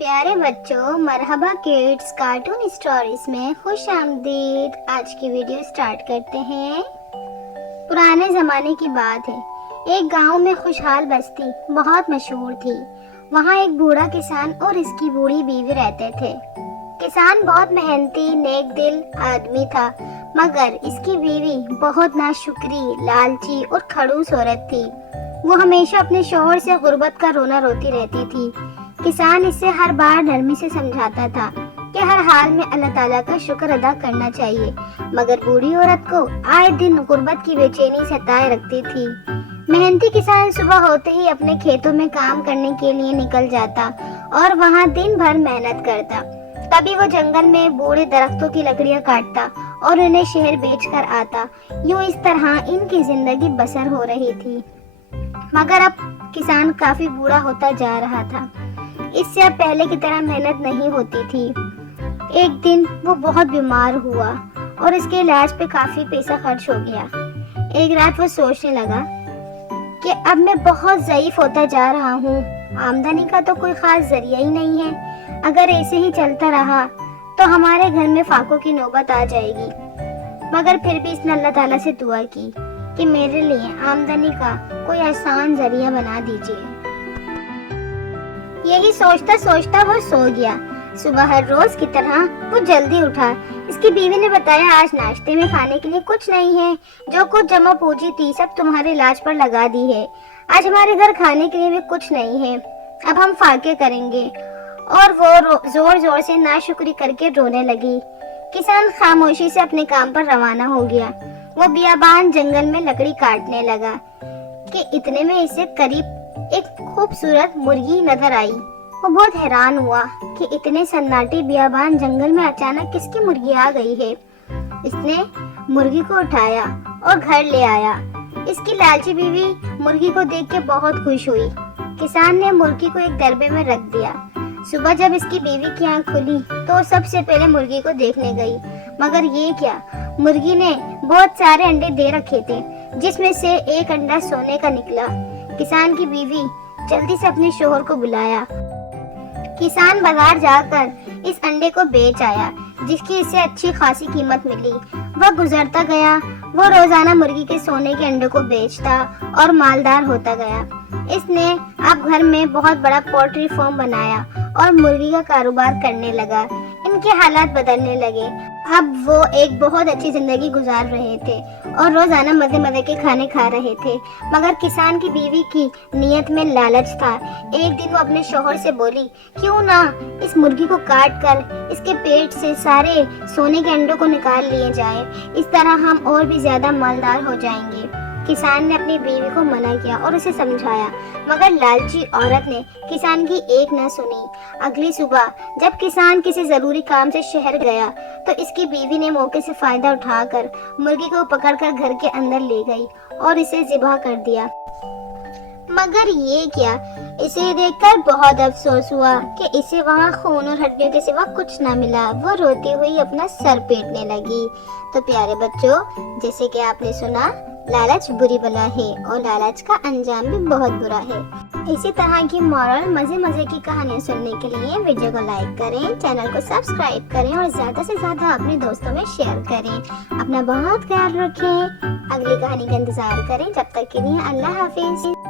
پیارے بچوں، مرحبا کڈز کارٹون اسٹوریز میں خوش آمدید۔ آج کی ویڈیو سٹارٹ کرتے ہیں۔ پرانے زمانے کی بات ہے، ایک گاؤں میں خوشحال بستی بہت مشہور تھی۔ وہاں ایک بوڑھا کسان اور اس کی بوڑھی بیوی رہتے تھے۔ کسان بہت محنتی نیک دل آدمی تھا، مگر اس کی بیوی بہت ناشکری، لالچی اور کھڑوس عورت تھی۔ وہ ہمیشہ اپنے شوہر سے غربت کا رونا روتی رہتی تھی۔ کسان اسے ہر بار نرمی سے سمجھاتا تھا کہ ہر حال میں اللہ تعالیٰ کا شکر ادا کرنا چاہیے، مگر بوڑھی عورت کو آئے دن غربت کی بے چینی ستائے رکھتی تھی۔ محنتی کسان صبح ہوتے ہی اپنے کھیتوں میں کام کرنے کے لیے نکل جاتا اور وہاں دن بھر محنت کرتا۔ کبھی وہ جنگل میں بوڑھے درختوں کی لکڑیاں کاٹتا اور انہیں شہر بیچ کر آتا۔ یوں اس طرح ان کی زندگی بسر ہو رہی تھی، مگر اب کسان کافی بوڑھا ہوتا جا رہا تھا۔ اس سے اب پہلے کی طرح محنت نہیں ہوتی تھی۔ ایک دن وہ بہت بیمار ہوا اور اس کے علاج پہ کافی پیسہ خرچ ہو گیا۔ ایک رات وہ سوچنے لگا کہ اب میں بہت ضعیف ہوتا جا رہا ہوں، آمدنی کا تو کوئی خاص ذریعہ ہی نہیں ہے۔ اگر ایسے ہی چلتا رہا تو ہمارے گھر میں فاقوں کی نوبت آ جائے گی۔ مگر پھر بھی اس نے اللہ تعالیٰ سے دعا کی کہ میرے لیے آمدنی کا کوئی آسان ذریعہ بنا دیجیے۔ یہی سوچتا سوچتا وہ سو گیا۔ صبح ہر روز کی طرح وہ جلدی اٹھا۔ اس کی بیوی نے بتایا، آج ناشتے میں کھانے کے لیے کچھ نہیں ہے، جو کچھ جمع پوجی تھی سب تمہارے علاج پر لگا دی ہے۔ آج ہمارے گھر کھانے کے لیے بھی کچھ نہیں ہے، اب ہم فاقے کریں گے۔ اور وہ زور زور سے ناشکری کر کے رونے لگی۔ کسان خاموشی سے اپنے کام پر روانہ ہو گیا۔ وہ بیابان جنگل میں لکڑی کاٹنے لگا کہ اتنے میں اسے قریب ایک خوبصورت مرغی نظر آئی۔ وہ بہت حیران ہوا کہ اتنے سناٹے بیابان جنگل میں اچانک کس کی مرغی آ گئی ہے۔ اس نے مرغی کو اٹھایا اور گھر لے آیا۔ اس کی لالچی بیوی مرغی کو دیکھ کے بہت خوش ہوئی۔ کسان نے مرغی کو ایک دربے میں رکھ دیا۔ صبح جب اس کی بیوی کی آنکھ کھلی تو سب سے پہلے مرغی کو دیکھنے گئی، مگر یہ کیا، مرغی نے بہت سارے انڈے دے رکھے تھے، جس میں سے ایک انڈا سونے کا نکلا۔ کسان کی بیوی جلدی سے اپنے شوہر کو بلایا۔ کسان بازار جا کر اس انڈے کو بیچ آیا، جس کی اسے اچھی خاصی قیمت ملی۔ وہ گزرتا گیا، وہ روزانہ مرغی کے سونے کے انڈے کو بیچتا اور مالدار ہوتا گیا۔ اس نے اب گھر میں بہت بڑا پولٹری فارم بنایا اور مرغی کا کاروبار کرنے لگا۔ ان کے حالات بدلنے لگے۔ اب وہ ایک بہت اچھی زندگی گزار رہے تھے اور روزانہ مزے مزے کے کھانے کھا رہے تھے، مگر کسان کی بیوی کی نیت میں لالچ تھا۔ ایک دن وہ اپنے شوہر سے بولی، کیوں نہ اس مرغی کو کاٹ کر اس کے پیٹ سے سارے سونے کے انڈوں کو نکال لیے جائے، اس طرح ہم اور بھی زیادہ مالدار ہو جائیں گے۔ کسان نے اپنی بیوی کو منع کیا اور اسے سمجھایا، مگر لالچی عورت نے کسان کی ایک نہ سنی۔ اگلی صبح جب کسان کسی ضروری کام سے شہر گیا تو اس کی بیوی نے موقع سے فائدہ اٹھا کر مرغی کو پکڑ کر گھر کے اندر لے گئی اور اسے ذبح کر دیا۔ مگر یہ کیا، اسے دیکھ کر بہت افسوس ہوا کہ اسے وہاں خون اور ہڈیوں کے سوا کچھ نہ ملا۔ وہ روتی ہوئی اپنا سر پیٹنے لگی۔ تو پیارے بچوں، جیسے کہ آپ نے سنا، لالچ بری بلا ہے اور لالچ کا انجام بھی بہت برا ہے۔ اسی طرح کی مورل مزے مزے کی کہانیاں سننے کے لیے ویڈیو کو لائک کریں، چینل کو سبسکرائب کریں اور زیادہ سے زیادہ اپنے دوستوں میں شیئر کریں۔ اپنا بہت خیال رکھیں، اگلی کہانی کا انتظار کریں۔ جب تک کے لیے اللہ حافظ۔